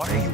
What are you?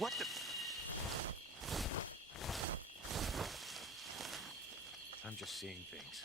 What the? I'm just seeing things.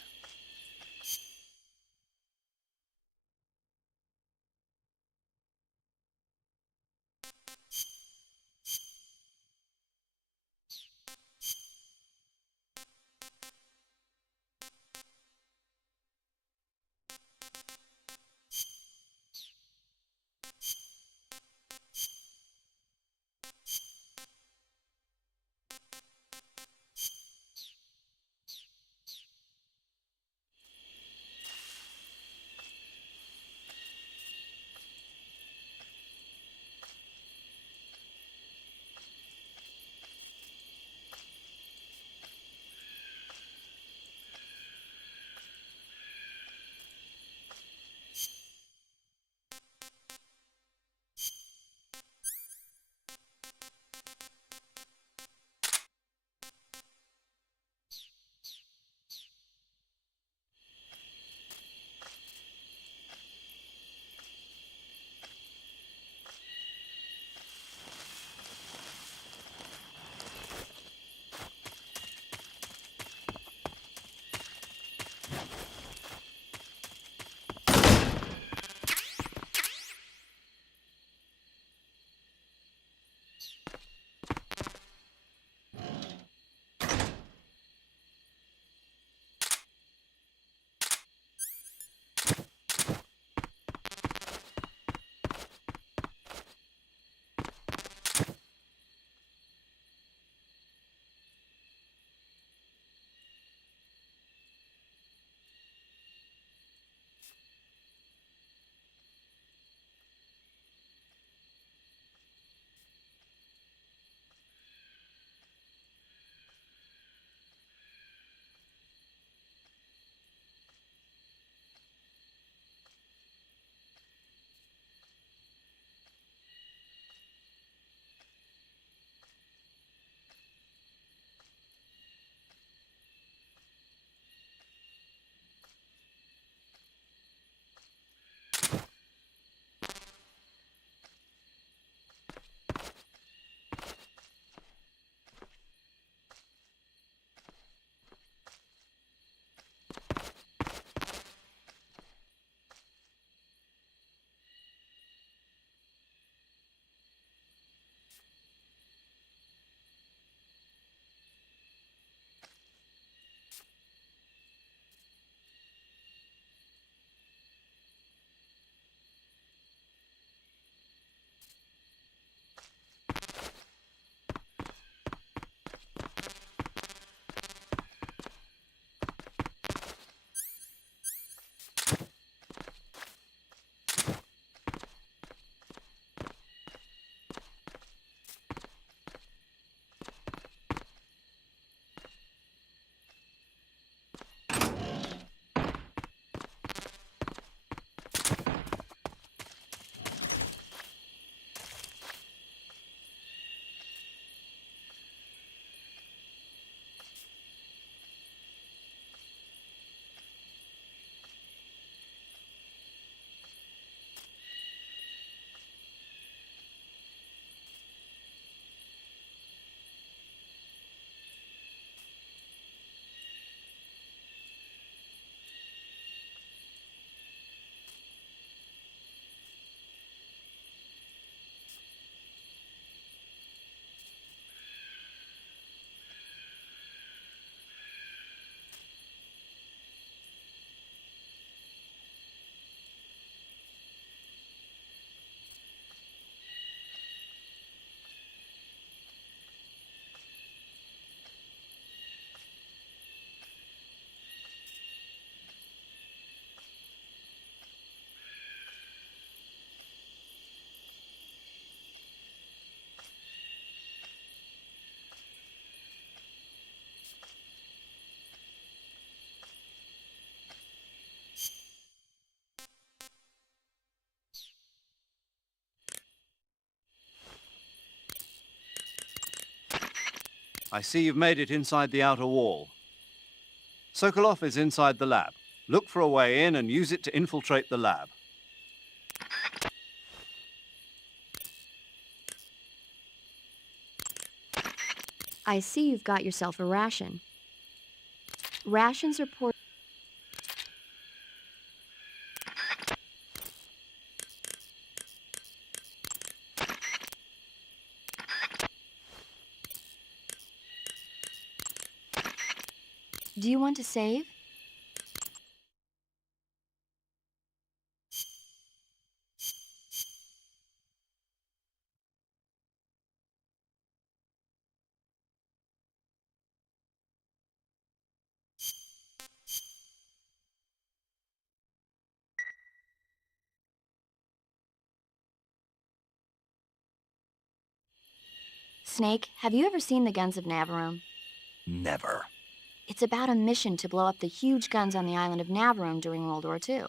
I see you've made it inside the outer wall. Sokolov is inside the lab. Look for a way in and use it to infiltrate the lab. I see you've got yourself a ration. Rations are poor. Do you want to save? Snake, have you ever seen the guns of Navarone? Never. It's about a mission to blow up the huge guns on the island of Navarone during World War II.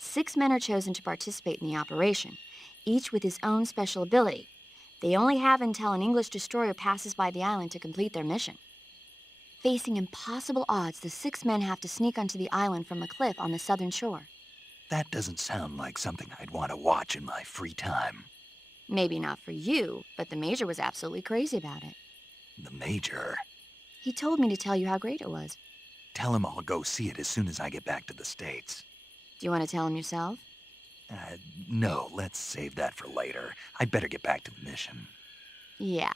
6 men are chosen to participate in the operation, each with his own special ability. They only have until an English destroyer passes by the island to complete their mission. Facing impossible odds, the 6 men have to sneak onto the island from a cliff on the southern shore. That doesn't sound like something I'd want to watch in my free time. Maybe not for you, but the Major was absolutely crazy about it. The Major? He told me to tell you how great it was. Tell him I'll go see it as soon as I get back to the States. Do you want to tell him yourself? No, let's save that for later. I'd better get back to the mission. Yeah.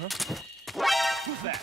Huh? Who's that?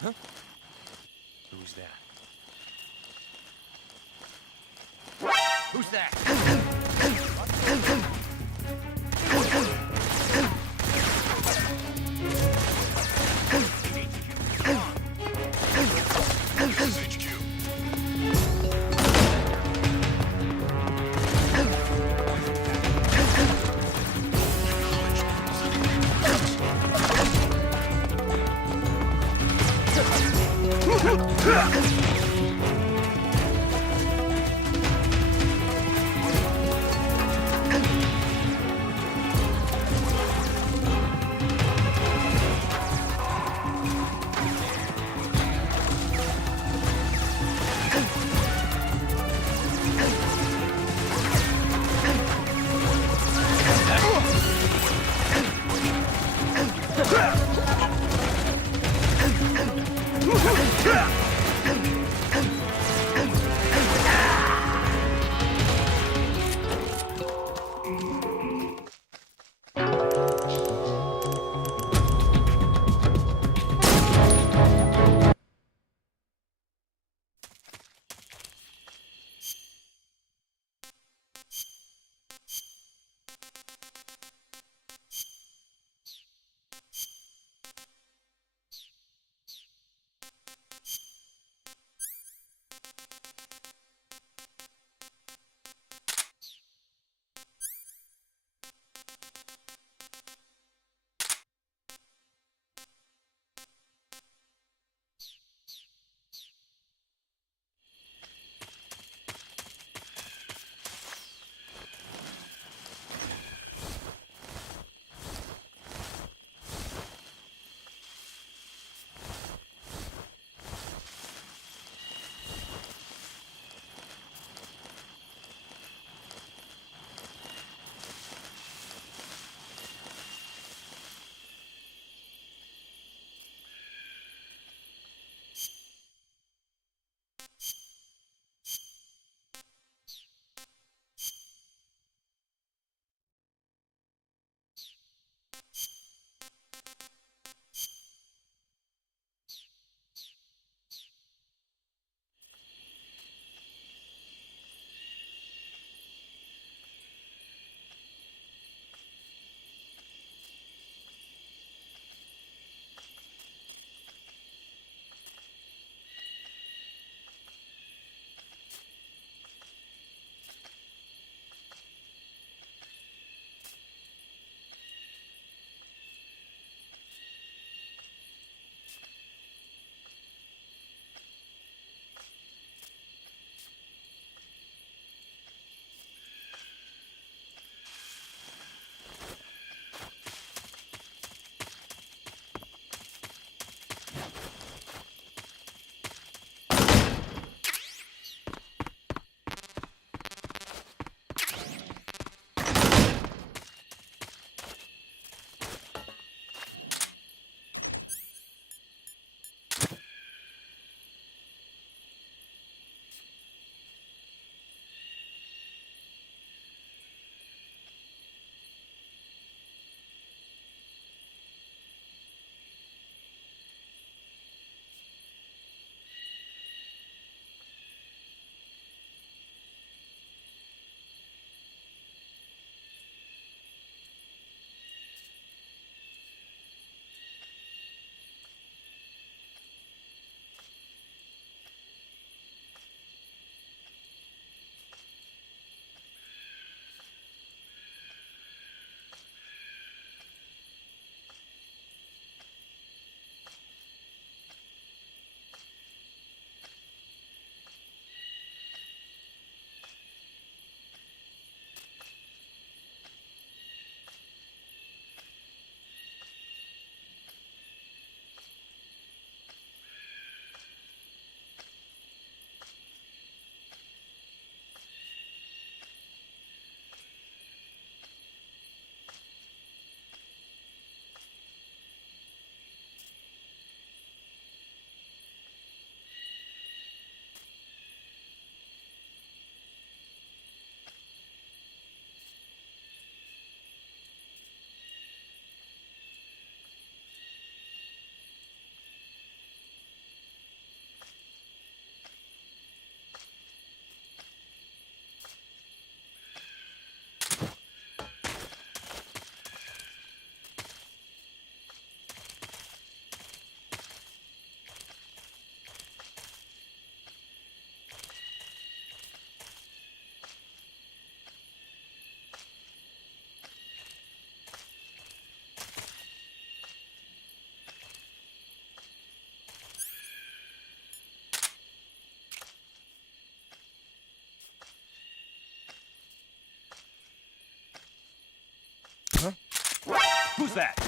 Who's that? Who's that? Who's that?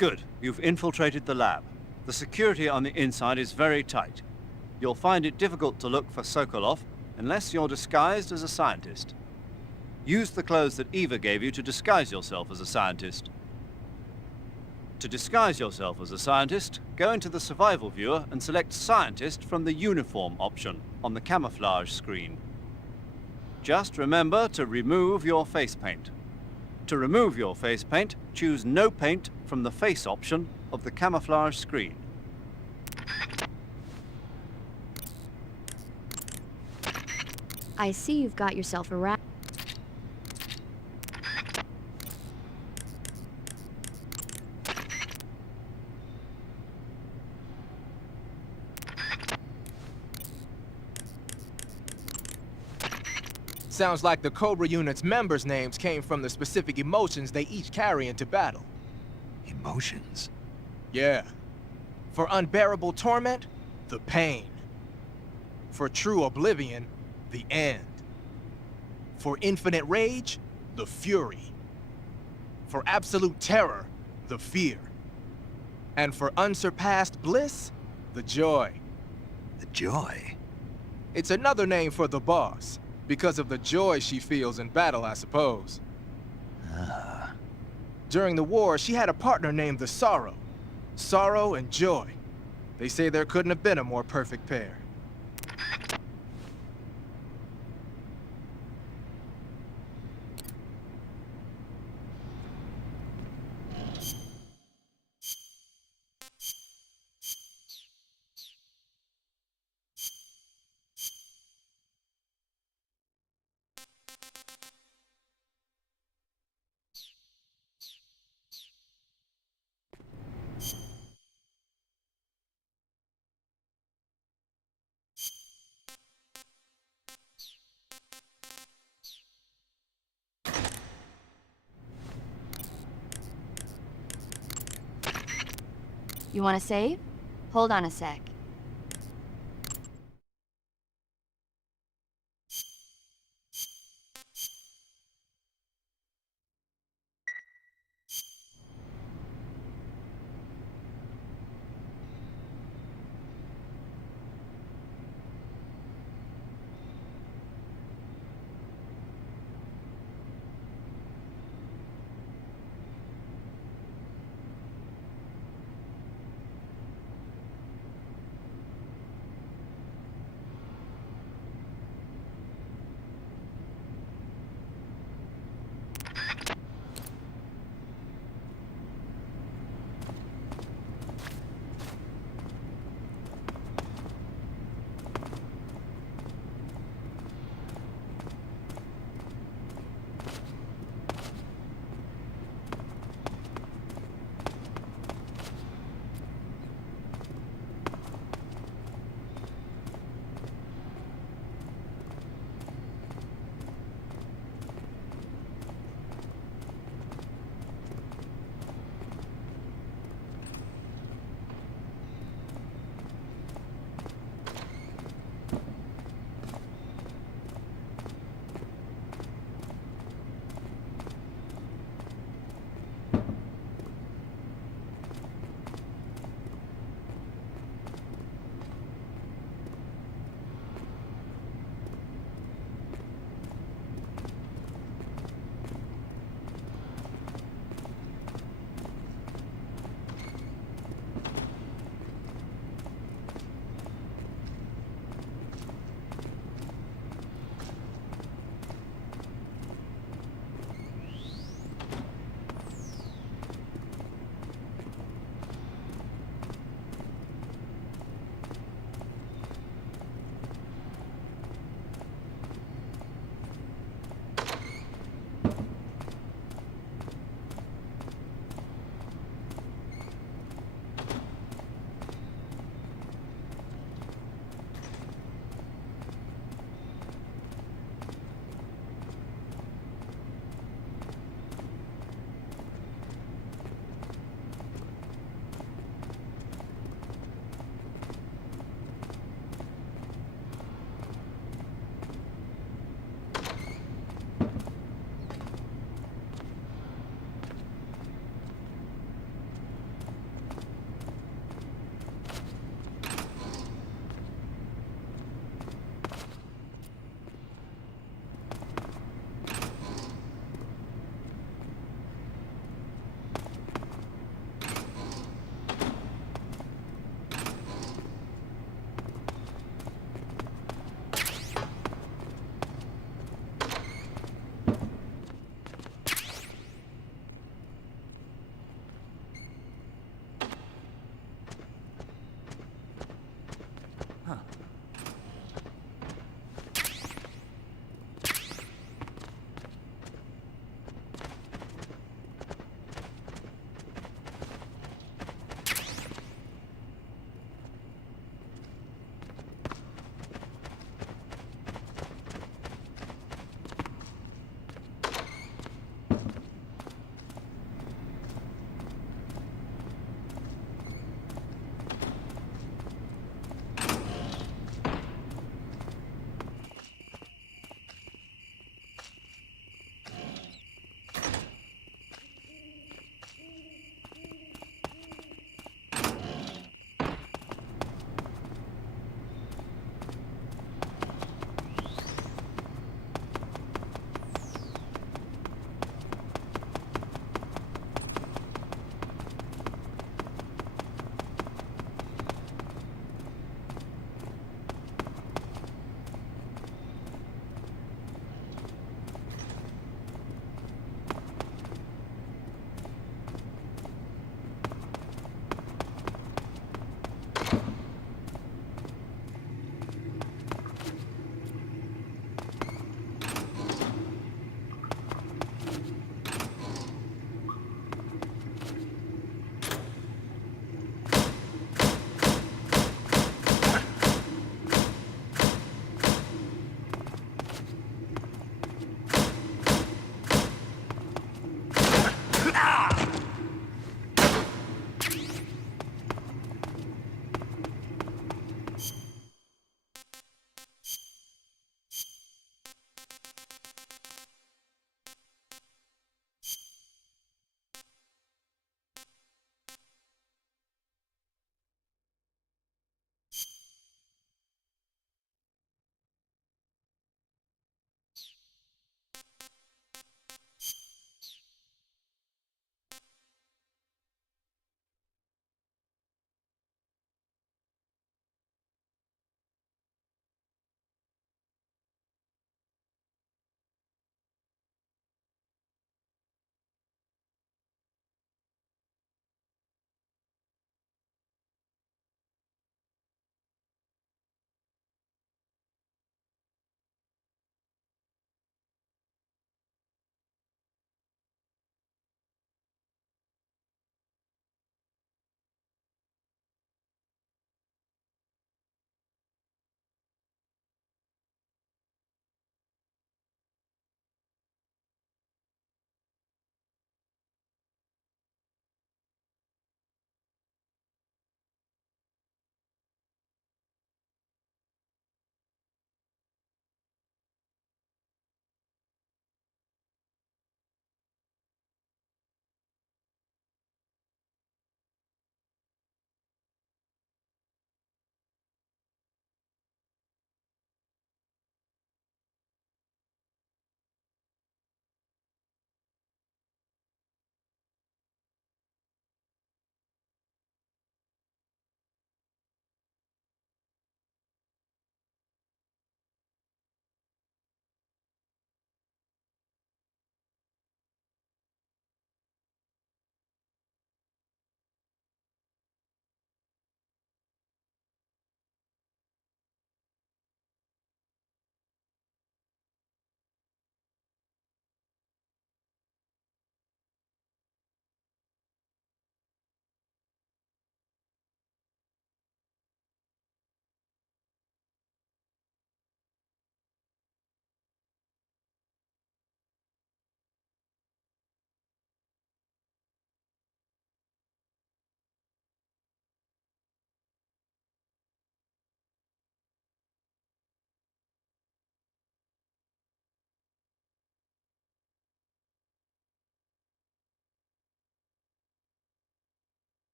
Good. You've infiltrated the lab. The security on the inside is very tight. You'll find it difficult to look for Sokolov unless you're disguised as a scientist. Use the clothes that Eva gave you to disguise yourself as a scientist. To disguise yourself as a scientist, go into the survival viewer and select Scientist from the Uniform option on the camouflage screen. Just remember to remove your face paint. To remove your face paint, choose No Paint from the Face option of the camouflage screen. I see you've got yourself a rat. Sounds like the Cobra Unit's members' names came from the specific emotions they each carry into battle. Emotions? Yeah. For unbearable torment, the pain. For true oblivion, the end. For infinite rage, the fury. For absolute terror, the fear. And for unsurpassed bliss, the joy. The joy? It's another name for the boss, because of the joy she feels in battle, I suppose. Ah. During the war, she had a partner named the Sorrow. Sorrow and joy. They say there couldn't have been a more perfect pair. You want to save? Hold on a sec.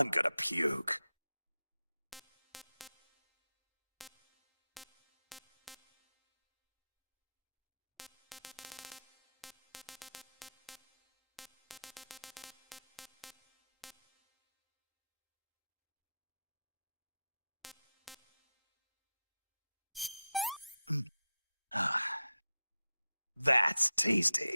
I'm gonna puke. That's tasty.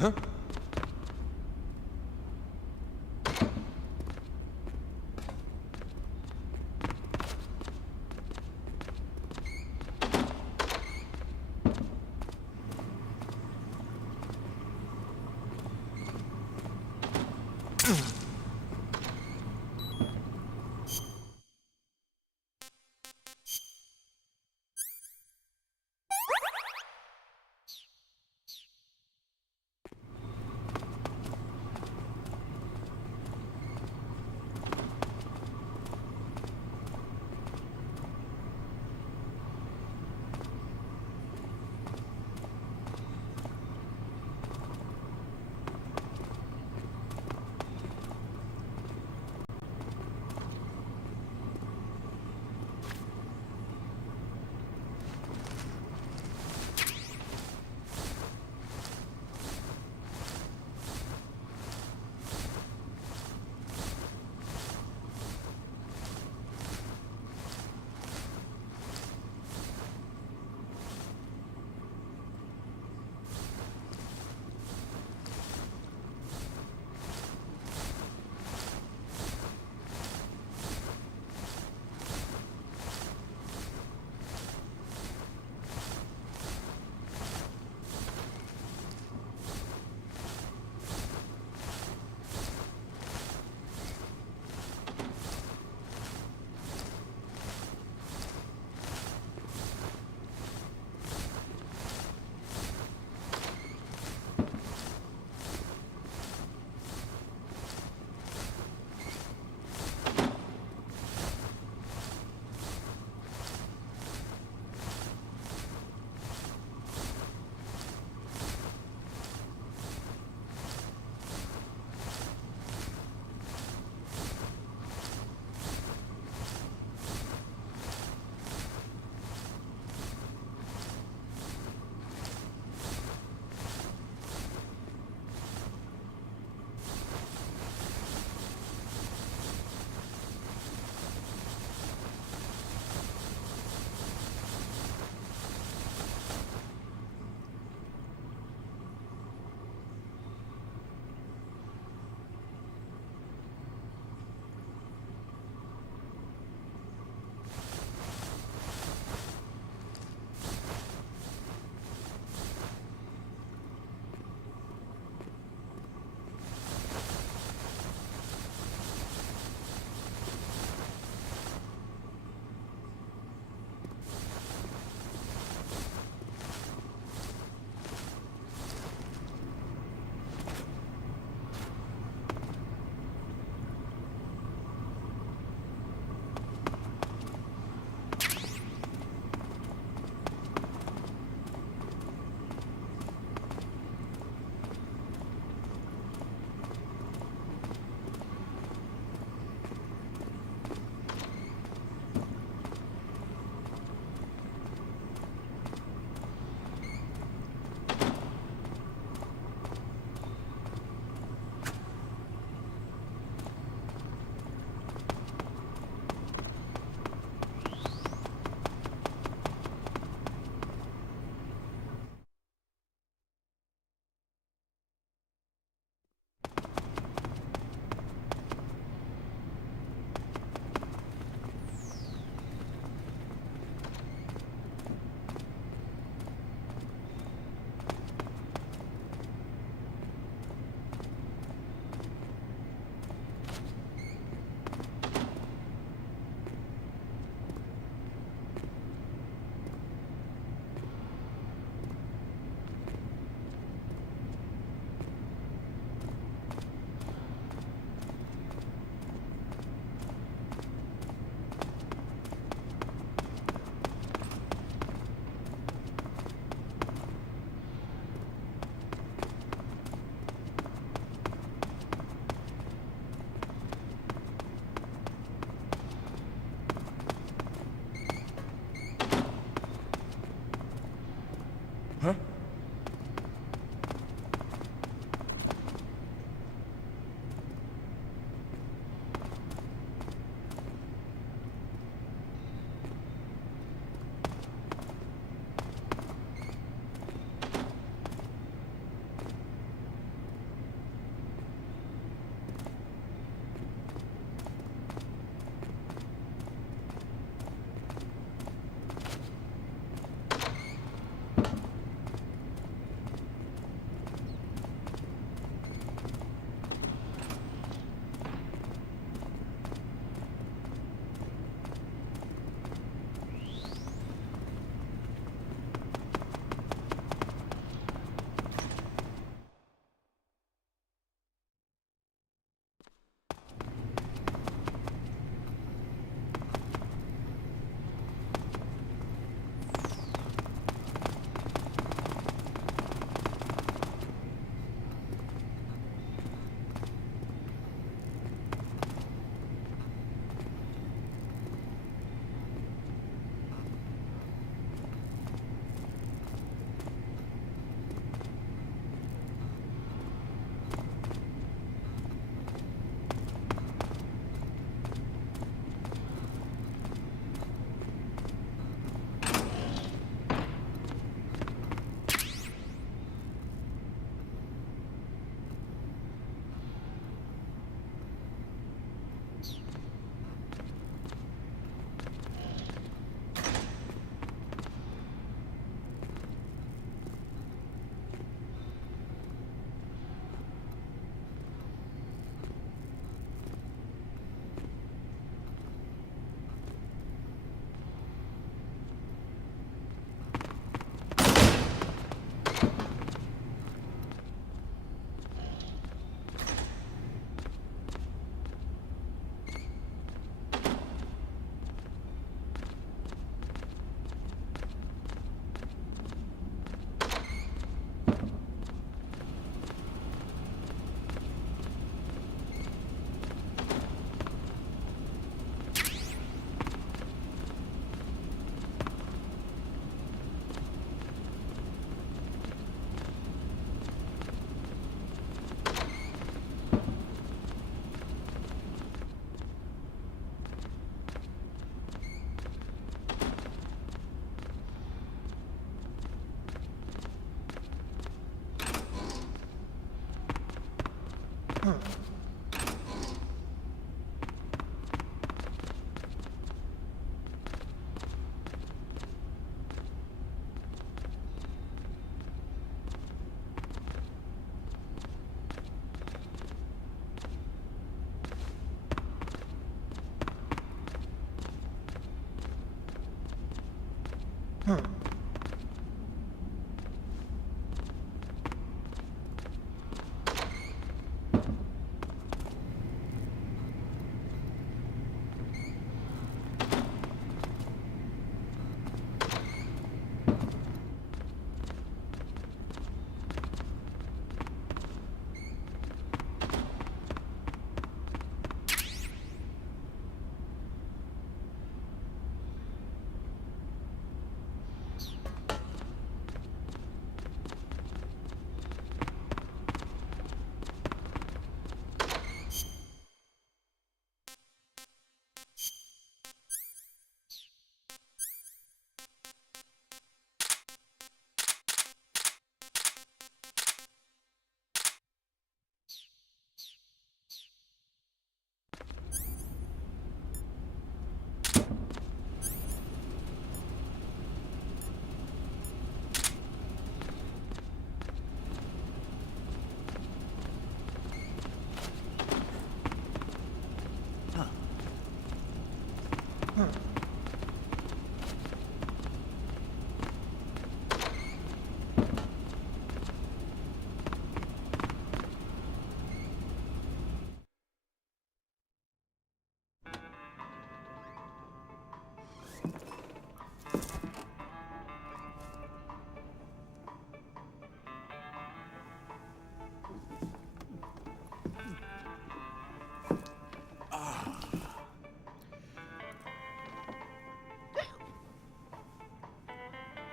Huh?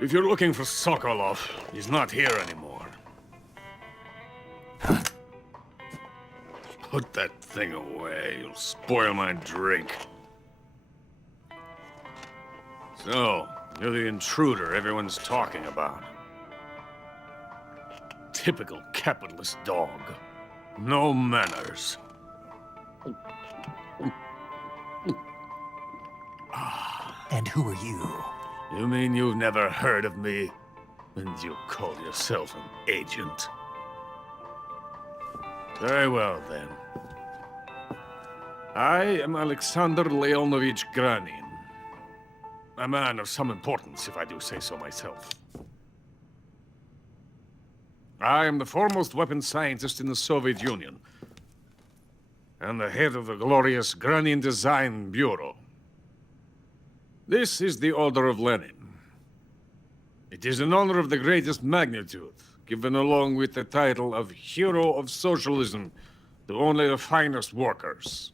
If you're looking for Sokolov, he's not here anymore. Put that thing away. You'll spoil my drink. So, you're the intruder everyone's talking about. Typical capitalist dog. No manners. And who are you? You mean you've never heard of me? And you call yourself an agent? Very well, then. I am Alexander Leonovich Granin. A man of some importance, if I do say so myself. I am the foremost weapons scientist in the Soviet Union, and the head of the glorious Granin Design Bureau. This is the Order of Lenin. It is an honor of the greatest magnitude, given along with the title of Hero of Socialism to only the finest workers.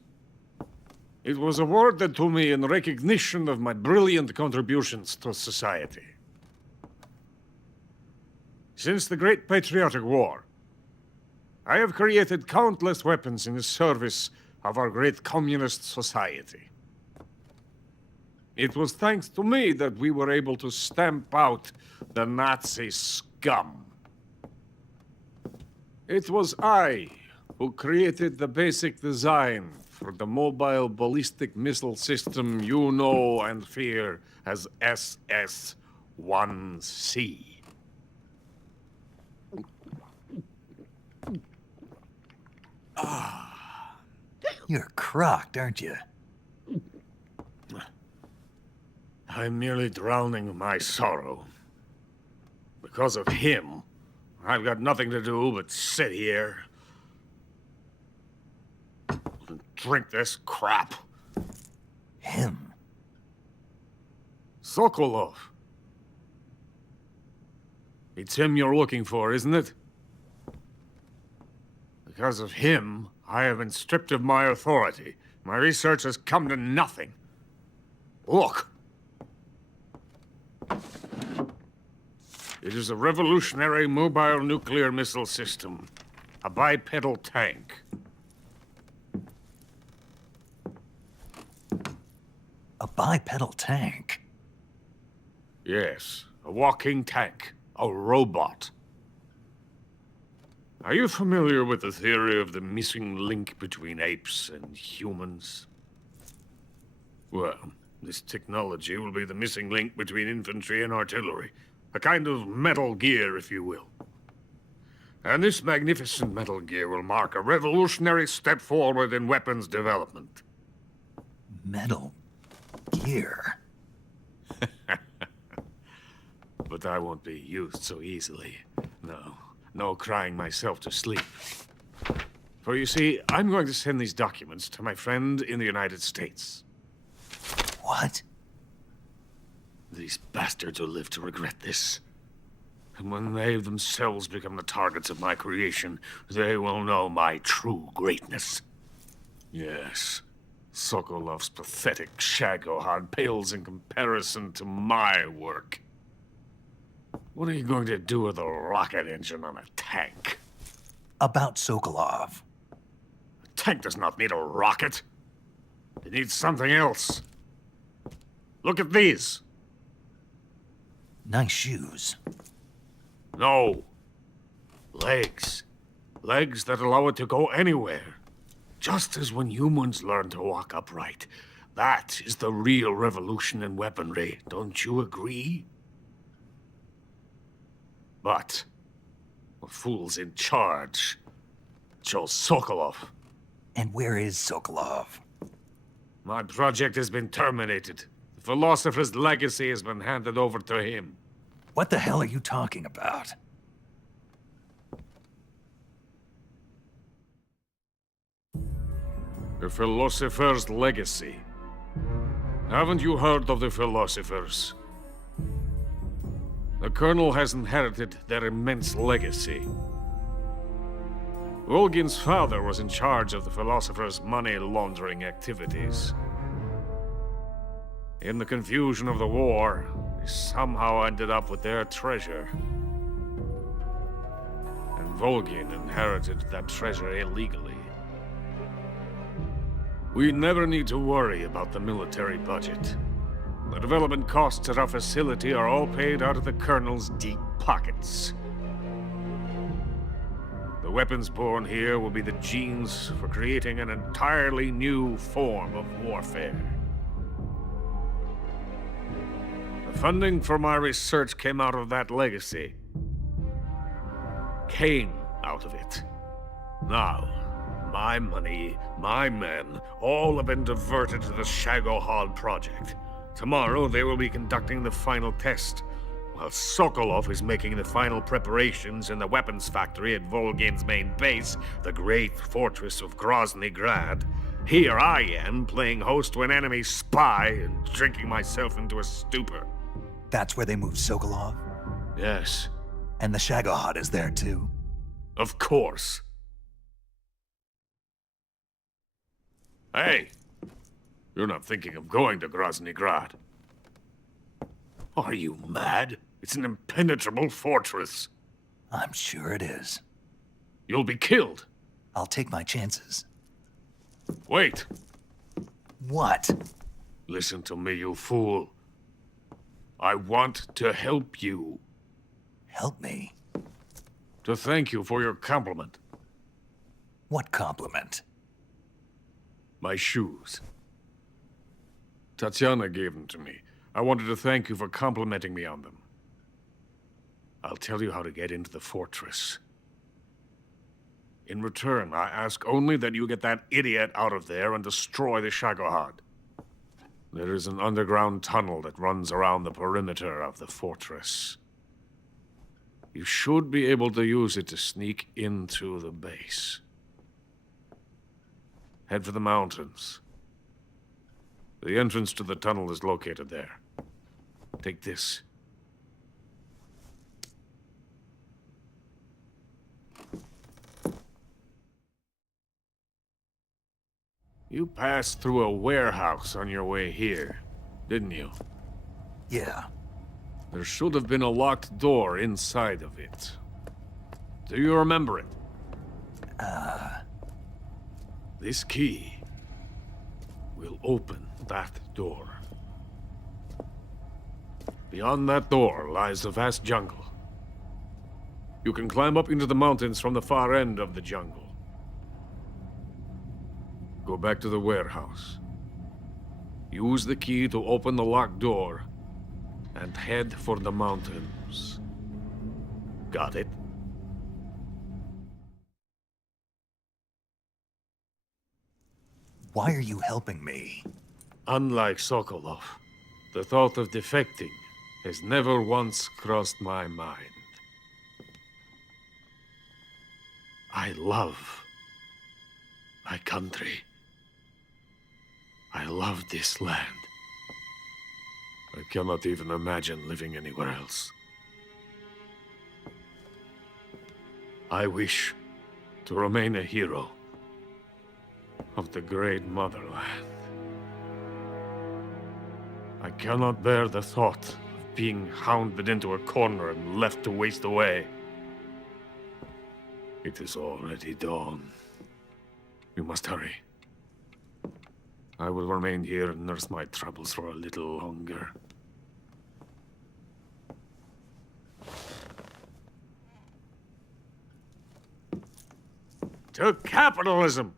It was awarded to me in recognition of my brilliant contributions to society. Since the Great Patriotic War, I have created countless weapons in the service of our great communist society. It was thanks to me that we were able to stamp out the Nazi scum. It was I who created the basic design for the mobile ballistic missile system you know and fear as SS-1C. You're crocked, aren't you? I'm merely drowning my sorrow. Because of him, I've got nothing to do but sit here and drink this crap. Him? Sokolov. It's him you're looking for, isn't it? Because of him, I have been stripped of my authority. My research has come to nothing. Look. It is a revolutionary mobile nuclear missile system. A bipedal tank. A bipedal tank? Yes, a walking tank. A robot. Are you familiar with the theory of the missing link between apes and humans? Well, this technology will be the missing link between infantry and artillery. A kind of Metal Gear, if you will. And this magnificent Metal Gear will mark a revolutionary step forward in weapons development. Metal Gear? But I won't be used so easily. No crying myself to sleep. For you see, I'm going to send these documents to my friend in the United States. What? These bastards will live to regret this. And when they themselves become the targets of my creation, they will know my true greatness. Yes, Sokolov's pathetic Shagohod pales in comparison to my work. What are you going to do with a rocket engine on a tank? About Sokolov. A tank does not need a rocket. It needs something else. Look at these. Nice shoes. No. Legs. Legs that allow it to go anywhere. Just as when humans learn to walk upright. That is the real revolution in weaponry. Don't you agree? But the fool's in charge. Joe Sokolov. And where is Sokolov? My project has been terminated. The philosopher's legacy has been handed over to him. What the hell are you talking about? The philosopher's legacy. Haven't you heard of the philosophers? The Colonel has inherited their immense legacy. Volgin's father was in charge of the philosopher's money laundering activities. In the confusion of the war, they somehow ended up with their treasure. And Volgin inherited that treasure illegally. We never need to worry about the military budget. The development costs at our facility are all paid out of the Colonel's deep pockets. The weapons born here will be the genes for creating an entirely new form of warfare. The funding for my research came out of that legacy. Came out of it. Now, my money, my men, all have been diverted to the Shagohod project. Tomorrow, they will be conducting the final test, while Sokolov is making the final preparations in the weapons factory at Volgin's main base, the great fortress of Grozny Grad. Here I am, playing host to an enemy spy and drinking myself into a stupor. That's where they moved Sokolov? Yes, And the Shagohod is there too? of course. Hey! You're not thinking of going to Grozny Grad. Are you mad? It's an impenetrable fortress. I'm sure it is. You'll be killed. I'll take my chances. Wait. What? Listen to me, you fool. I want to help you. Help me? To thank you for your compliment. What compliment? My shoes. Tatiana gave them to me. I wanted to thank you for complimenting me on them. I'll tell you how to get into the fortress. In return, I ask only that you get that idiot out of there and destroy the Shagohod. There is an underground tunnel that runs around the perimeter of the fortress. You should be able to use it to sneak into the base. Head for the mountains. The entrance to the tunnel is located there. Take this. You passed through a warehouse on your way here, didn't you? Yeah. There should have been a locked door inside of it. Do you remember it? This key will open that door. Beyond that door lies a vast jungle. You can climb up into the mountains from the far end of the jungle. Go back to the warehouse. Use the key to open the locked door and head for the mountains. Got it? Why are you helping me? Unlike Sokolov, the thought of defecting has never once crossed my mind. I love my country. I love this land. I cannot even imagine living anywhere else. I wish to remain a hero of the great motherland. I cannot bear the thought of being hounded into a corner and left to waste away. It is already dawn. We must hurry. I will remain here and nurse my troubles for a little longer. To capitalism!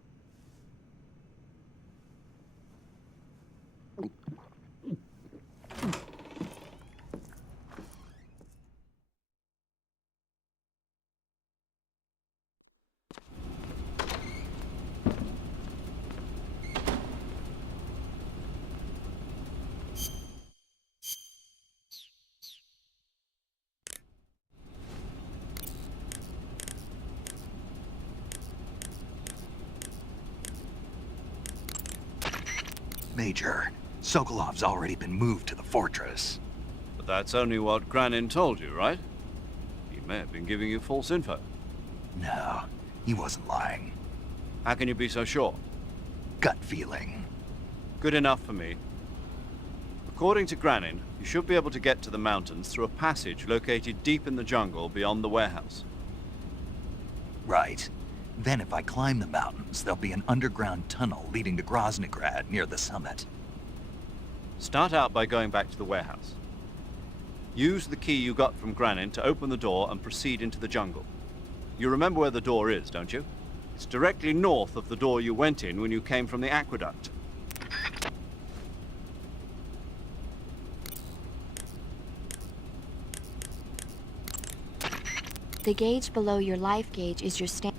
Major, Sokolov's already been moved to the fortress. But that's only what Granin told you, right? He may have been giving you false info. No, he wasn't lying. How can you be so sure? Gut feeling. Good enough for me. According to Granin, you should be able to get to the mountains through a passage located deep in the jungle beyond the warehouse. Right. Then if I climb the mountains, there'll be an underground tunnel leading to Groznygrad near the summit. Start out by going back to the warehouse. Use the key you got from Granin to open the door and proceed into the jungle. You remember where the door is, don't you? It's directly north of the door you went in when you came from the aqueduct. The gauge below your life gauge is your stand.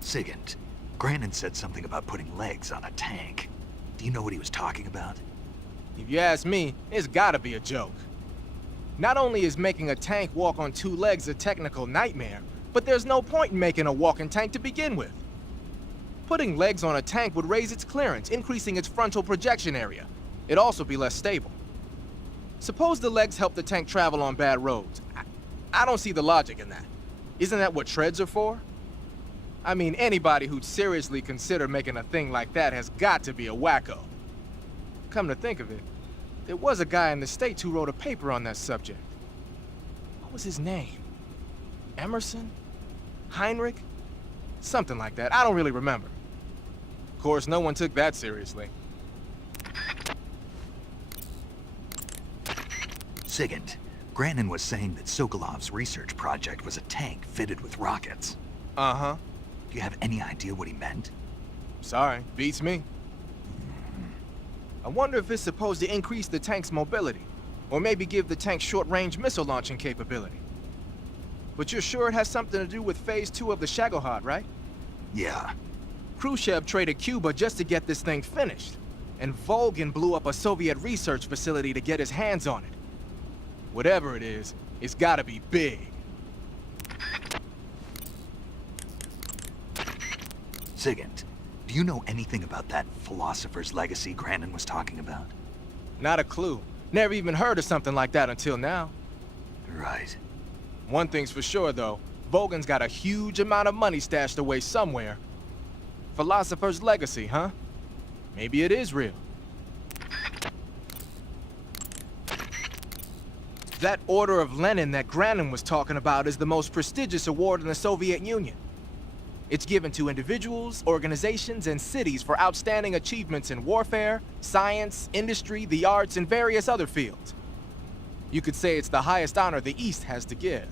Sigint, Granin said something about putting legs on a tank. Do you know what he was talking about? If you ask me, it's gotta be a joke. Not only is making a tank walk on two legs a technical nightmare, but there's no point in making a walking tank to begin with. Putting legs on a tank would raise its clearance, increasing its frontal projection area. It'd also be less stable. Suppose the legs help the tank travel on bad roads. I don't see the logic in that. Isn't that what treads are for? I mean, anybody who'd seriously consider making a thing like that has got to be a wacko. Come to think of it, there was a guy in the States who wrote a paper on that subject. What was his name? Emerson? Heinrich? Something like that. I don't really remember. Of course, no one took that seriously. Sigint, Grannon was saying that Sokolov's research project was a tank fitted with rockets. Uh-huh. Do you have any idea what he meant? Sorry, beats me. I wonder if it's supposed to increase the tank's mobility, or maybe give the tank short-range missile launching capability. But you're sure it has something to do with Phase 2 of the Shagohod, right? Yeah. Khrushchev traded Cuba just to get this thing finished, and Volgin blew up a Soviet research facility to get his hands on it. Whatever it is, it's gotta be big. Sigint, do you know anything about that philosopher's legacy Grannon was talking about? Not a clue. Never even heard of something like that until now. Right. One thing's for sure, though. Volgin's got a huge amount of money stashed away somewhere. Philosopher's legacy, huh? Maybe it is real. That Order of Lenin that Grannon was talking about is the most prestigious award in the Soviet Union. It's given to individuals, organizations, and cities for outstanding achievements in warfare, science, industry, the arts, and various other fields. You could say it's the highest honor the East has to give.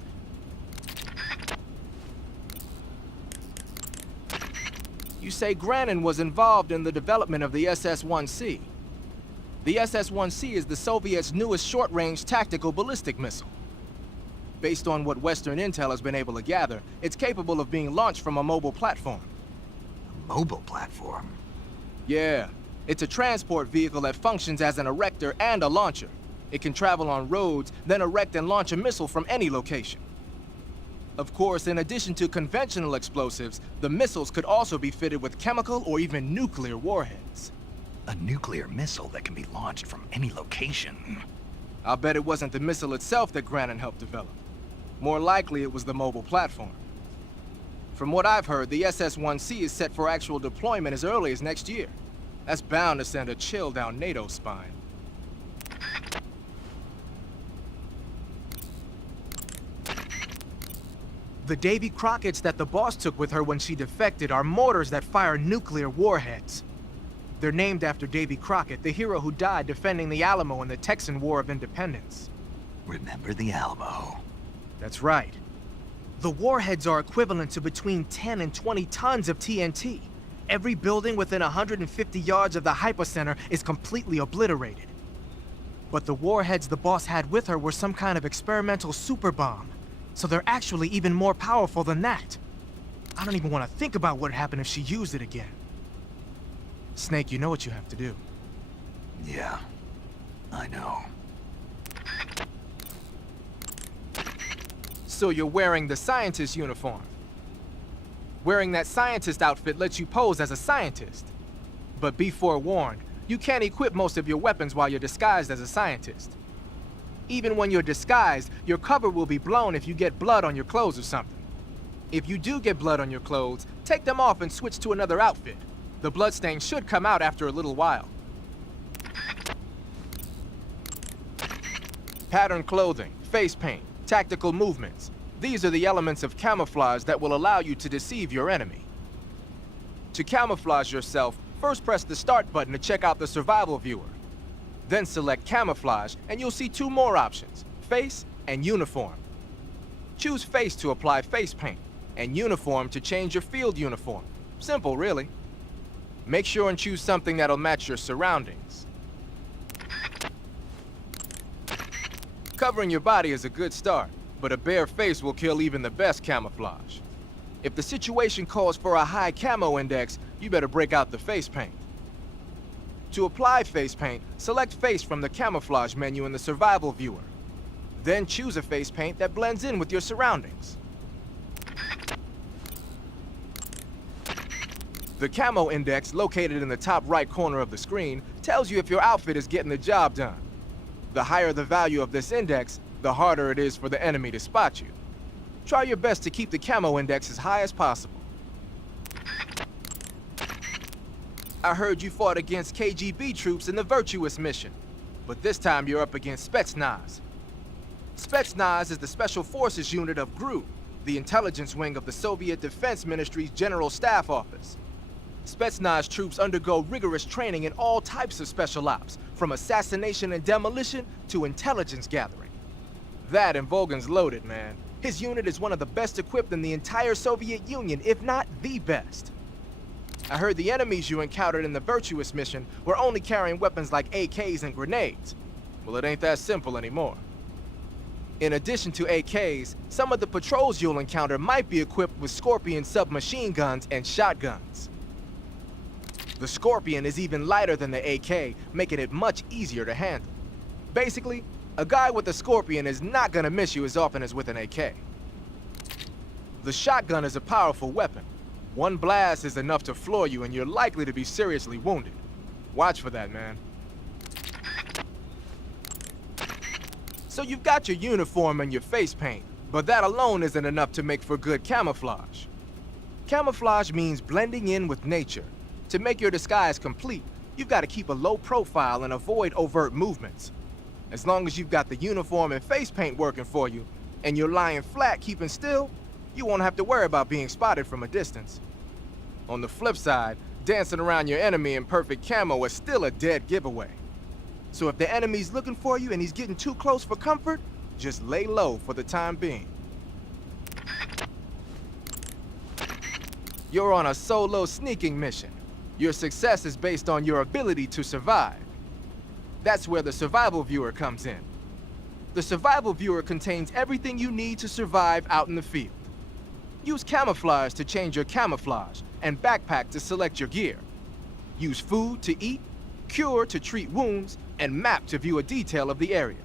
You say Grannon was involved in the development of the SS-1C. The SS-1C is the Soviets' newest short-range tactical ballistic missile. Based on what Western intel has been able to gather, it's capable of being launched from a mobile platform. A mobile platform? Yeah, it's a transport vehicle that functions as an erector and a launcher. It can travel on roads, then erect and launch a missile from any location. Of course, in addition to conventional explosives, the missiles could also be fitted with chemical or even nuclear warheads. A nuclear missile that can be launched from any location. I'll bet it wasn't the missile itself that Grannon helped develop. More likely, it was the mobile platform. From what I've heard, the SS-1C is set for actual deployment as early as next year. That's bound to send a chill down NATO's spine. The Davy Crockett's that the boss took with her when she defected are mortars that fire nuclear warheads. They're named after Davy Crockett, the hero who died defending the Alamo in the Texan War of Independence. Remember the Alamo. That's right. The warheads are equivalent to between 10 and 20 tons of TNT. Every building within 150 yards of the hypocenter is completely obliterated. But the warheads the boss had with her were some kind of experimental super bomb, so they're actually even more powerful than that. I don't even want to think about what happened if she used it again. Snake, you know what you have to do. Yeah, I know. So you're wearing the scientist uniform. Wearing that scientist outfit lets you pose as a scientist. But be forewarned, you can't equip most of your weapons while you're disguised as a scientist. Even when you're disguised, your cover will be blown if you get blood on your clothes or something. If you do get blood on your clothes, take them off and switch to another outfit. The bloodstain should come out after a little while. Pattern clothing, face paint, tactical movements. These are the elements of camouflage that will allow you to deceive your enemy. To camouflage yourself, first press the start button to check out the survival viewer. Then select camouflage and you'll see two more options, face and uniform. Choose face to apply face paint and uniform to change your field uniform. Simple, really. Make sure and choose something that'll match your surroundings. Covering your body is a good start, but a bare face will kill even the best camouflage. If the situation calls for a high camo index, you better break out the face paint. To apply face paint, select face from the camouflage menu in the survival viewer. Then choose a face paint that blends in with your surroundings. The camo index, located in the top right corner of the screen, tells you if your outfit is getting the job done. The higher the value of this index, the harder it is for the enemy to spot you. Try your best to keep the camo index as high as possible. I heard you fought against KGB troops in the Virtuous mission, but this time you're up against Spetsnaz. Spetsnaz is the Special Forces unit of GRU, the intelligence wing of the Soviet Defense Ministry's General Staff Office. Spetsnaz troops undergo rigorous training in all types of special ops, from assassination and demolition to intelligence gathering. That and Volgan's loaded, man. His unit is one of the best equipped in the entire Soviet Union, if not the best. I heard the enemies you encountered in the Virtuous mission were only carrying weapons like AKs and grenades. Well, it ain't that simple anymore. In addition to AKs, some of the patrols you'll encounter might be equipped with Scorpion submachine guns and shotguns. The Scorpion is even lighter than the AK, making it much easier to handle. Basically, a guy with a Scorpion is not gonna miss you as often as with an AK. The shotgun is a powerful weapon. One blast is enough to floor you and you're likely to be seriously wounded. Watch for that, man. So you've got your uniform and your face paint, but that alone isn't enough to make for good camouflage. Camouflage means blending in with nature. To make your disguise complete, you've got to keep a low profile and avoid overt movements. As long as you've got the uniform and face paint working for you, and you're lying flat keeping still, you won't have to worry about being spotted from a distance. On the flip side, dancing around your enemy in perfect camo is still a dead giveaway. So if the enemy's looking for you and he's getting too close for comfort, just lay low for the time being. You're on a solo sneaking mission. Your success is based on your ability to survive. That's where the survival viewer comes in. The survival viewer contains everything you need to survive out in the field. Use camouflage to change your camouflage, and backpack to select your gear. Use food to eat, cure to treat wounds, and map to view a detail of the area.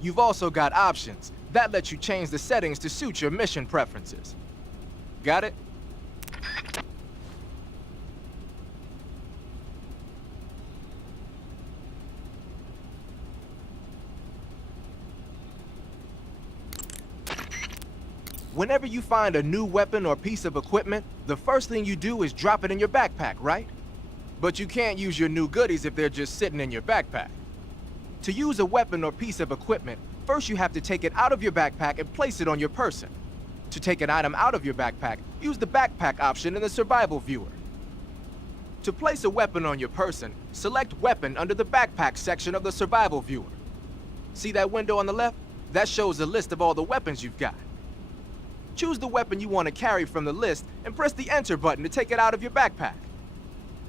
You've also got options that let you change the settings to suit your mission preferences. Got it? Whenever you find a new weapon or piece of equipment, the first thing you do is drop it in your backpack, right? But you can't use your new goodies if they're just sitting in your backpack. To use a weapon or piece of equipment, first you have to take it out of your backpack and place it on your person. To take an item out of your backpack, use the backpack option in the survival viewer. To place a weapon on your person, select Weapon under the Backpack section of the survival viewer. See that window on the left? That shows a list of all the weapons you've got. Choose the weapon you want to carry from the list and press the Enter button to take it out of your backpack.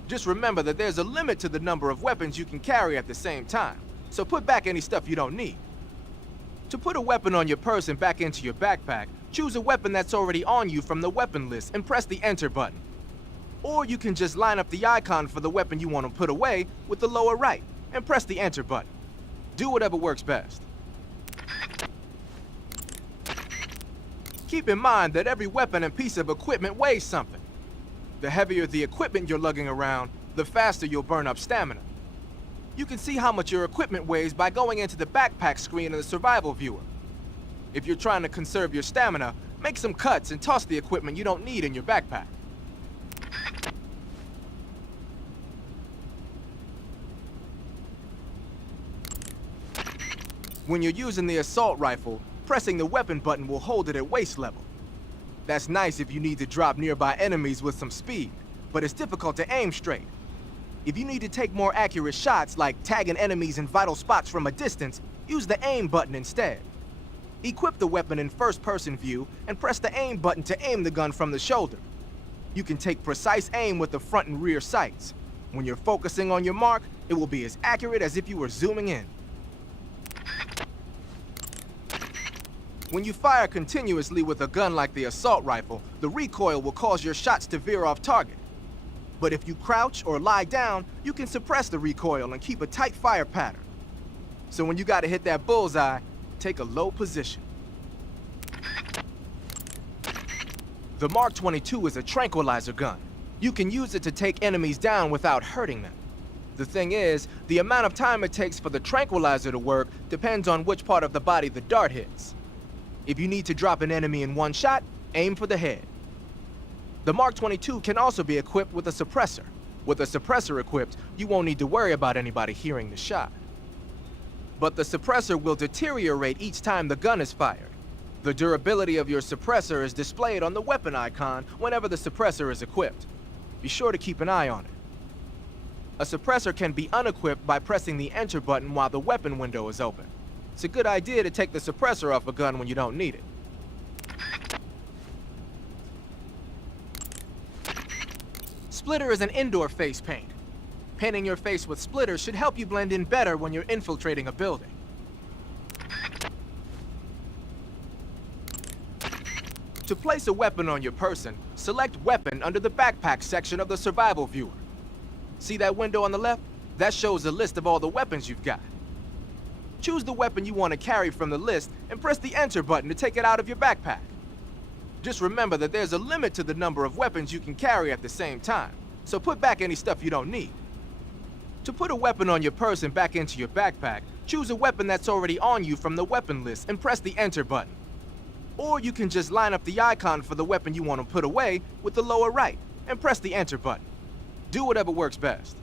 Just remember that there's a limit to the number of weapons you can carry at the same time, so put back any stuff you don't need. To put a weapon on your person back into your backpack, choose a weapon that's already on you from the weapon list and press the Enter button. Or you can just line up the icon for the weapon you want to put away with the lower right and press the Enter button. Do whatever works best. Keep in mind that every weapon and piece of equipment weighs something. The heavier the equipment you're lugging around, the faster you'll burn up stamina. You can see how much your equipment weighs by going into the backpack screen in the survival viewer. If you're trying to conserve your stamina, make some cuts and toss the equipment you don't need in your backpack. When you're using the assault rifle, pressing the weapon button will hold it at waist level. That's nice if you need to drop nearby enemies with some speed, but it's difficult to aim straight. If you need to take more accurate shots, like tagging enemies in vital spots from a distance, use the aim button instead. Equip the weapon in first-person view and press the aim button to aim the gun from the shoulder. You can take precise aim with the front and rear sights. When you're focusing on your mark, it will be as accurate as if you were zooming in. When you fire continuously with a gun like the assault rifle, the recoil will cause your shots to veer off target. But if you crouch or lie down, you can suppress the recoil and keep a tight fire pattern. So when you gotta hit that bullseye, take a low position. The Mark 22 is a tranquilizer gun. You can use it to take enemies down without hurting them. The thing is, the amount of time it takes for the tranquilizer to work depends on which part of the body the dart hits. If you need to drop an enemy in one shot, aim for the head. The Mark 22 can also be equipped with a suppressor. With a suppressor equipped, you won't need to worry about anybody hearing the shot. But the suppressor will deteriorate each time the gun is fired. The durability of your suppressor is displayed on the weapon icon whenever the suppressor is equipped. Be sure to keep an eye on it. A suppressor can be unequipped by pressing the Enter button while the weapon window is open. It's a good idea to take the suppressor off a gun when you don't need it. Splitter is an indoor face paint. Painting your face with splitter should help you blend in better when you're infiltrating a building. To place a weapon on your person, select Weapon under the Backpack section of the Survival Viewer. See that window on the left? That shows a list of all the weapons you've got. Choose the weapon you want to carry from the list and press the Enter button to take it out of your backpack. Just remember that there's a limit to the number of weapons you can carry at the same time, so put back any stuff you don't need. To put a weapon on your person back into your backpack, choose a weapon that's already on you from the weapon list and press the Enter button. Or you can just line up the icon for the weapon you want to put away with the lower right and press the Enter button. Do whatever works best.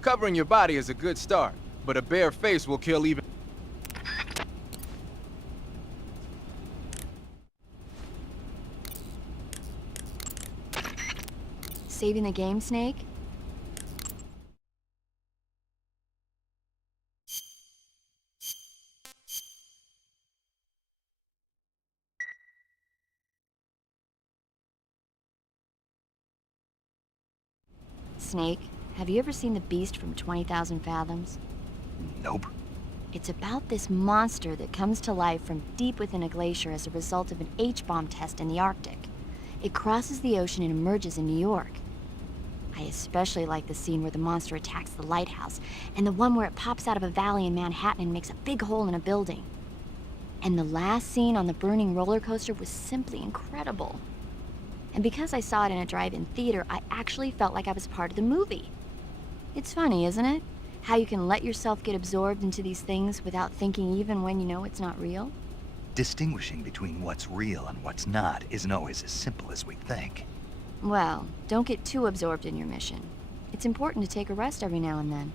Covering your body is a good start, but a bare face will kill even... Saving the game, Snake? Snake, have you ever seen The Beast from 20,000 Fathoms? Nope. It's about this monster that comes to life from deep within a glacier as a result of an H-bomb test in the Arctic. It crosses the ocean and emerges in New York. I especially like the scene where the monster attacks the lighthouse, and the one where it pops out of a valley in Manhattan and makes a big hole in a building. And the last scene on the burning roller coaster was simply incredible. And because I saw it in a drive-in theater, I actually felt like I was part of the movie. It's funny, isn't it? How you can let yourself get absorbed into these things without thinking even when you know it's not real? Distinguishing between what's real and what's not isn't always as simple as we think. Well, don't get too absorbed in your mission. It's important to take a rest every now and then.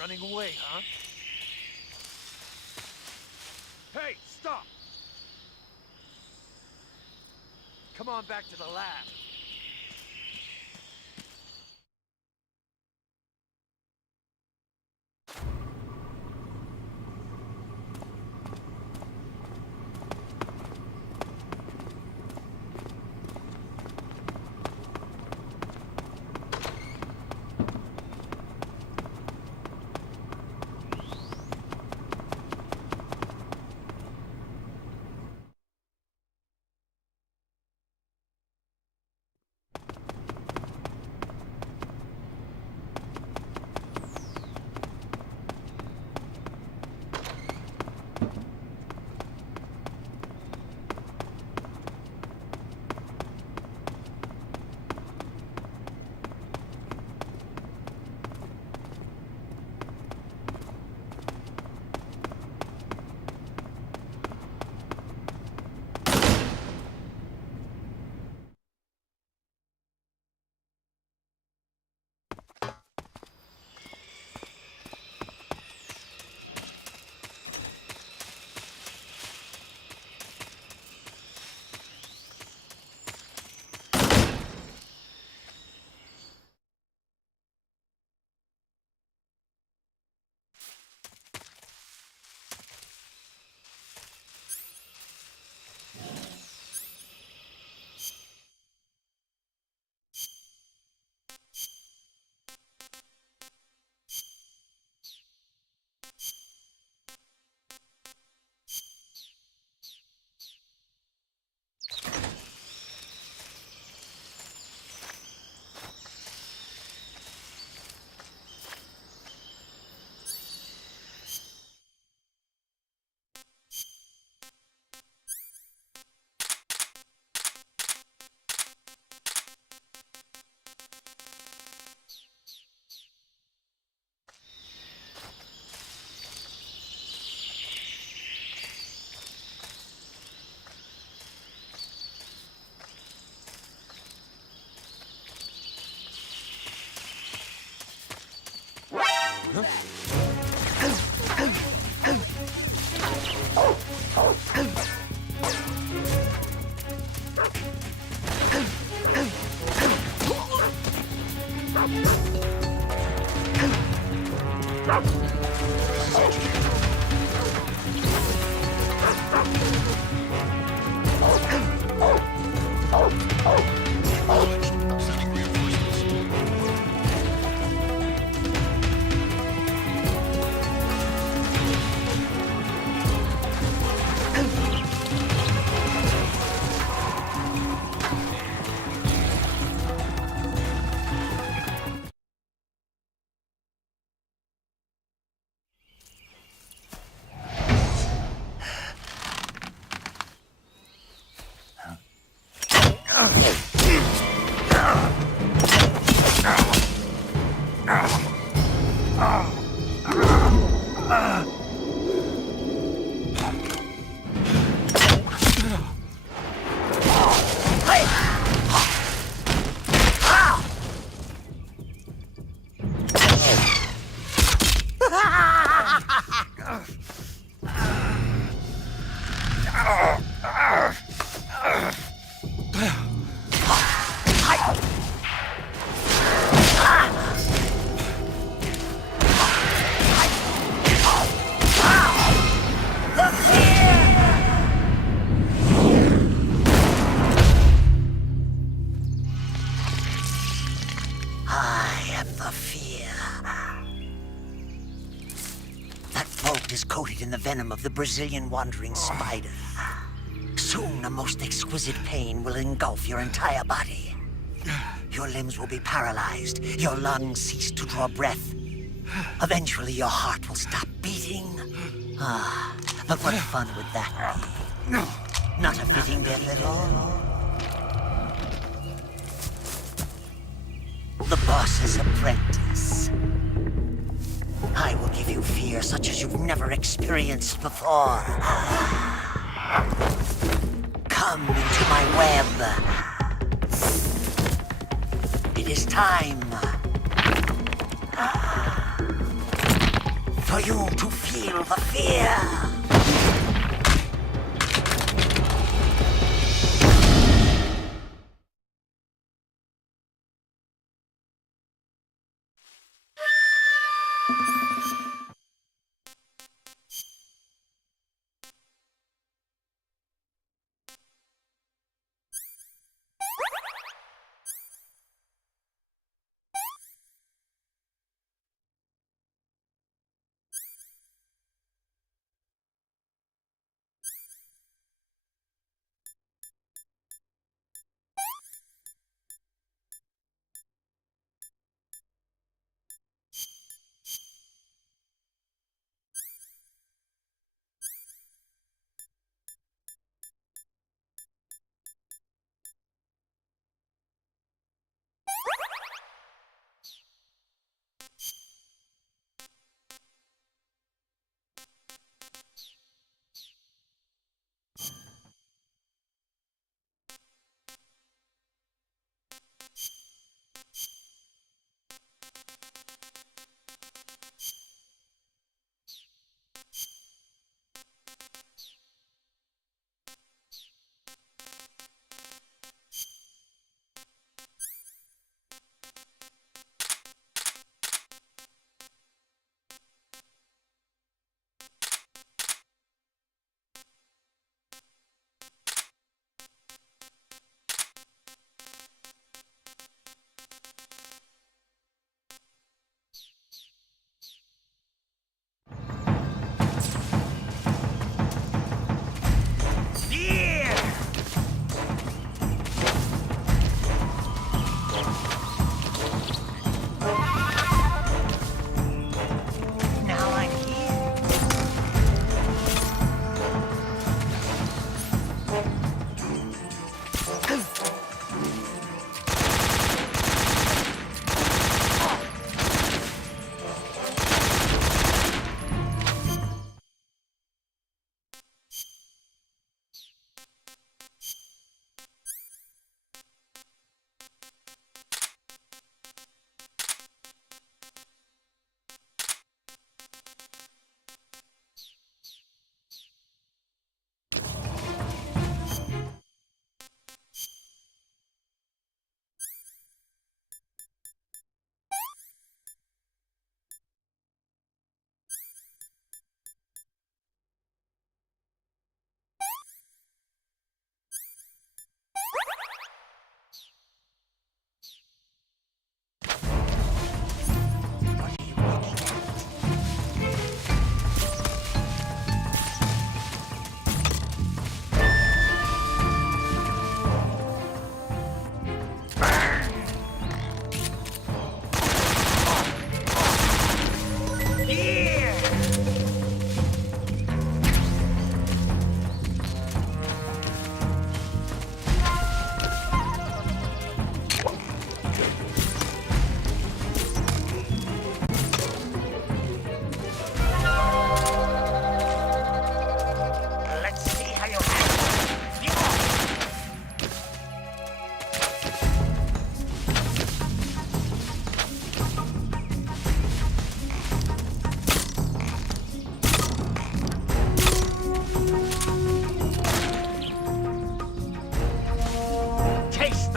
Running away, huh? Hey, stop! Come on back to the lab. I am the fear. That vault is coated in the venom of the Brazilian wandering spider. Soon, a most exquisite pain will engulf your entire body. Your limbs will be paralyzed, your lungs cease to draw breath. Eventually, your heart will stop beating. Ah, but what fun would that be? Not a fitting death at all. The boss's apprentice. I will give you fear such as you've never experienced before. Come into my web. It is time for you to feel the fear.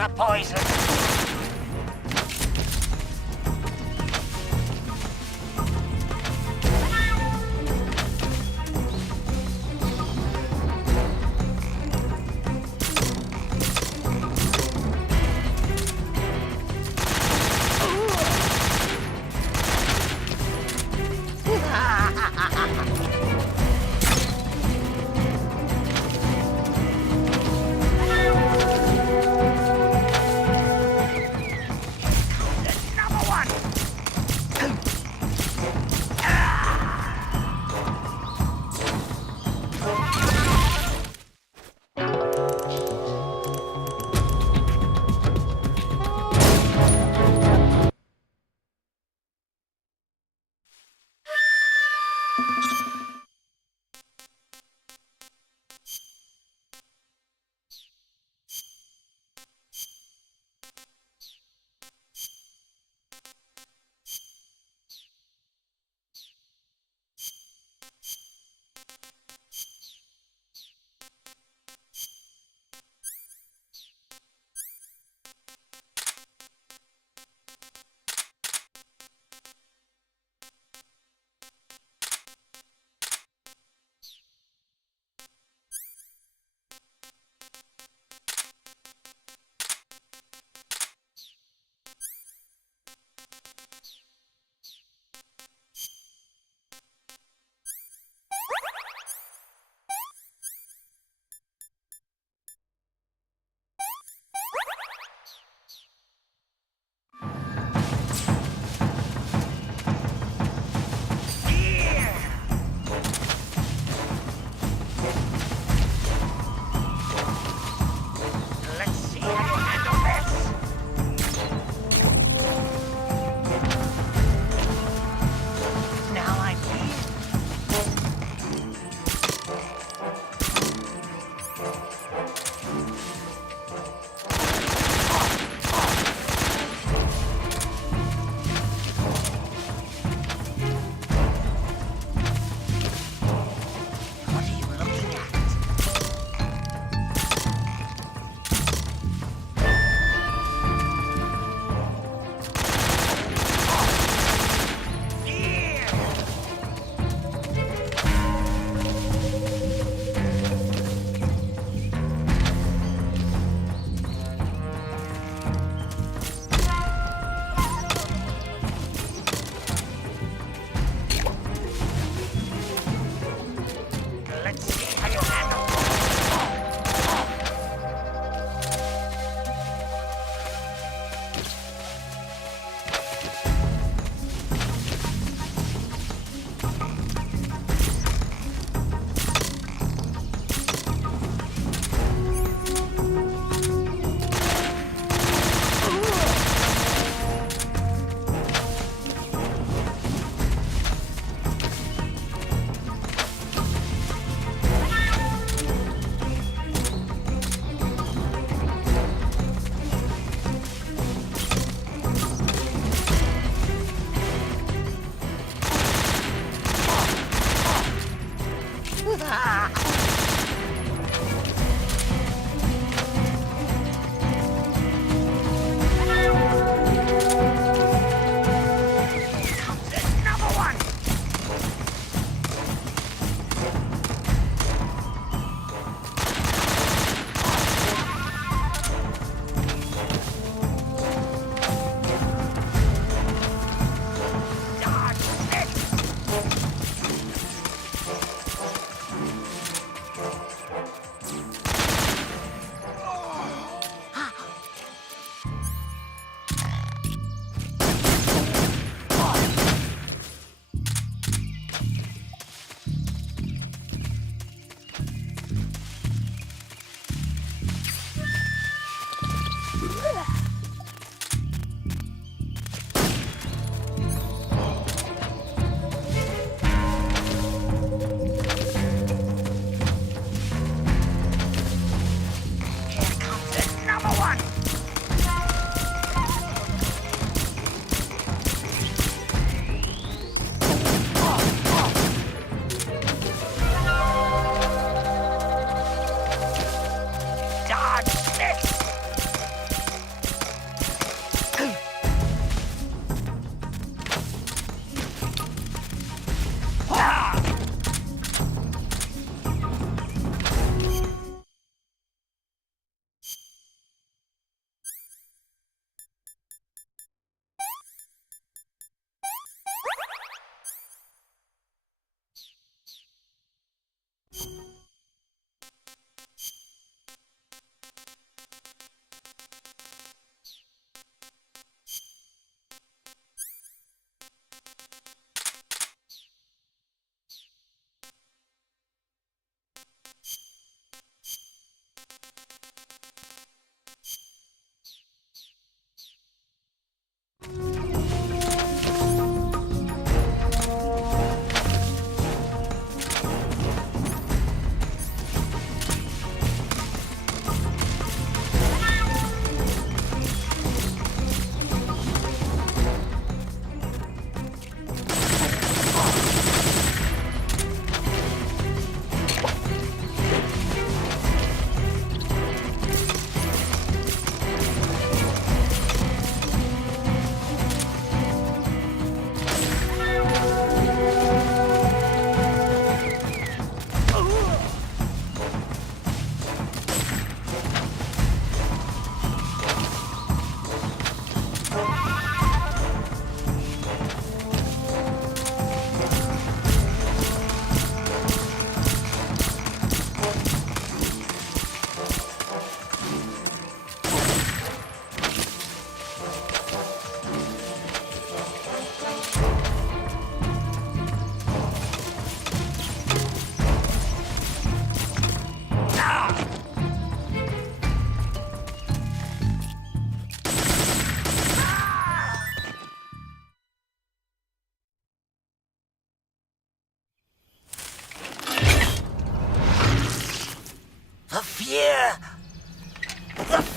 the poison.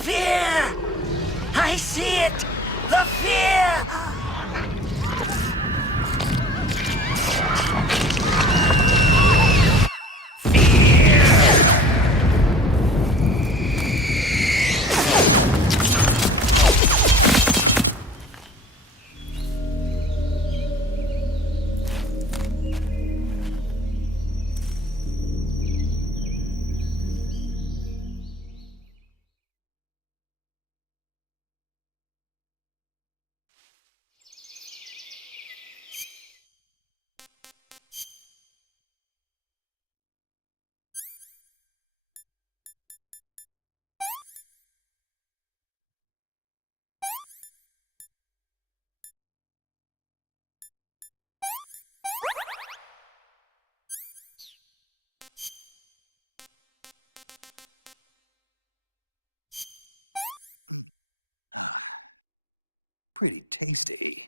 fear! I see it! The fear! Pretty tasty.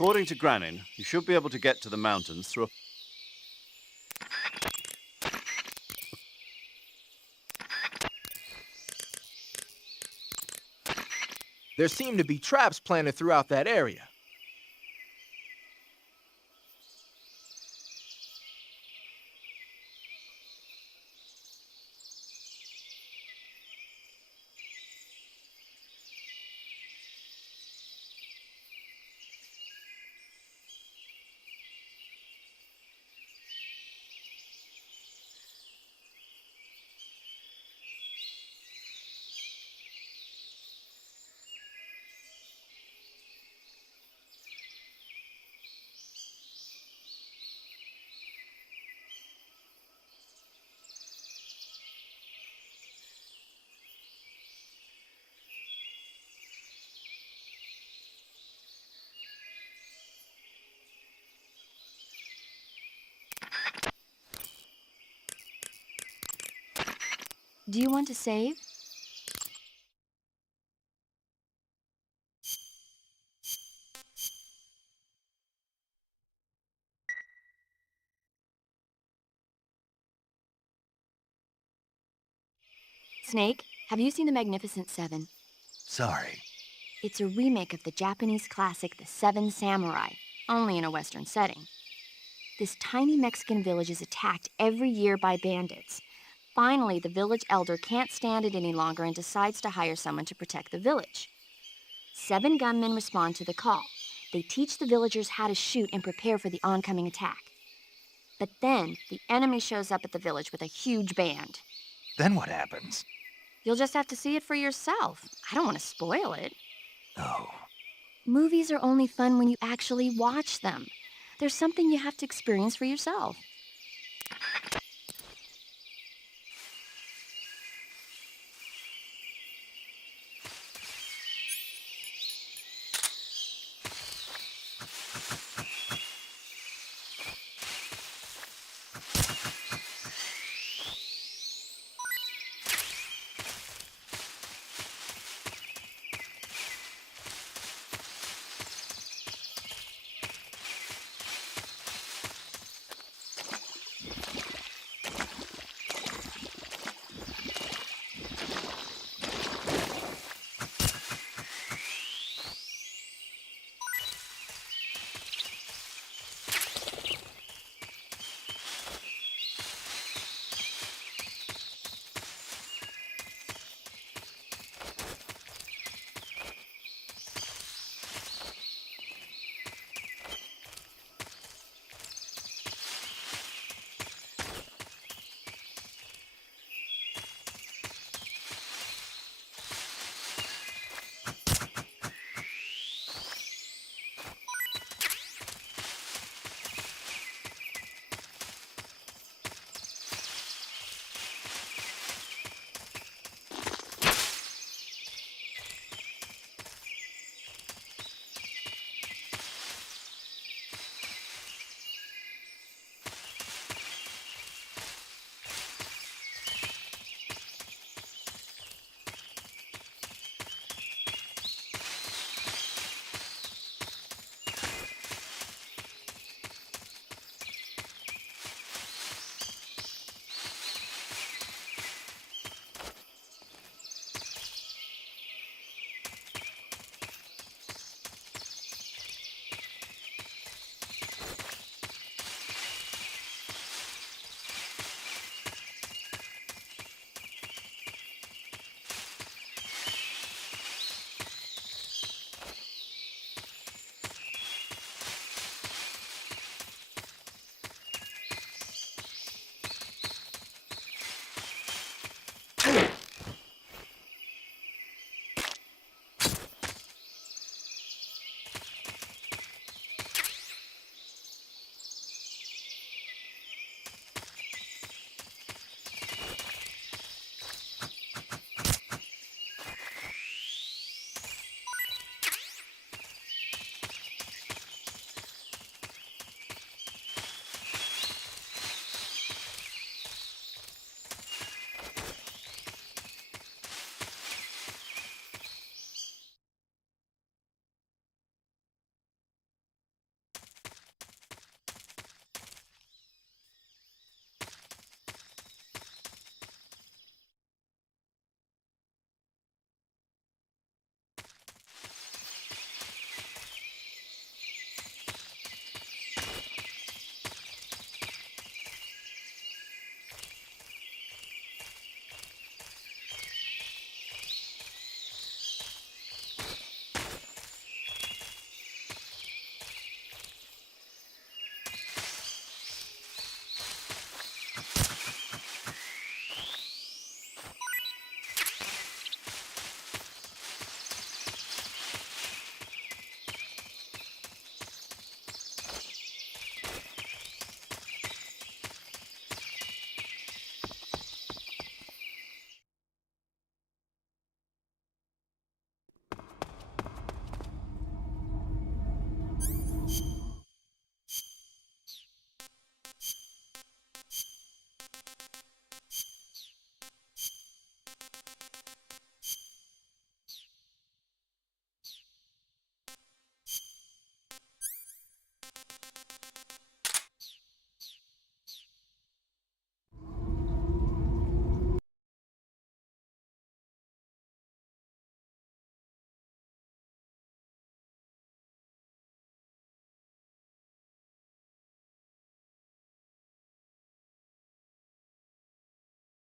According to Granin, you should be able to get to the mountains through a... There seem to be traps planted throughout that area. Do you want to save? Snake, have you seen The Magnificent Seven? Sorry. It's a remake of the Japanese classic The Seven Samurai, only in a Western setting. This tiny Mexican village is attacked every year by bandits. Finally, the village elder can't stand it any longer and decides to hire someone to protect the village. 7 gunmen respond to the call. They teach the villagers how to shoot and prepare for the oncoming attack. But then, the enemy shows up at the village with a huge band. Then what happens? You'll just have to see it for yourself. I don't want to spoil it. Oh. Movies are only fun when you actually watch them. There's something you have to experience for yourself.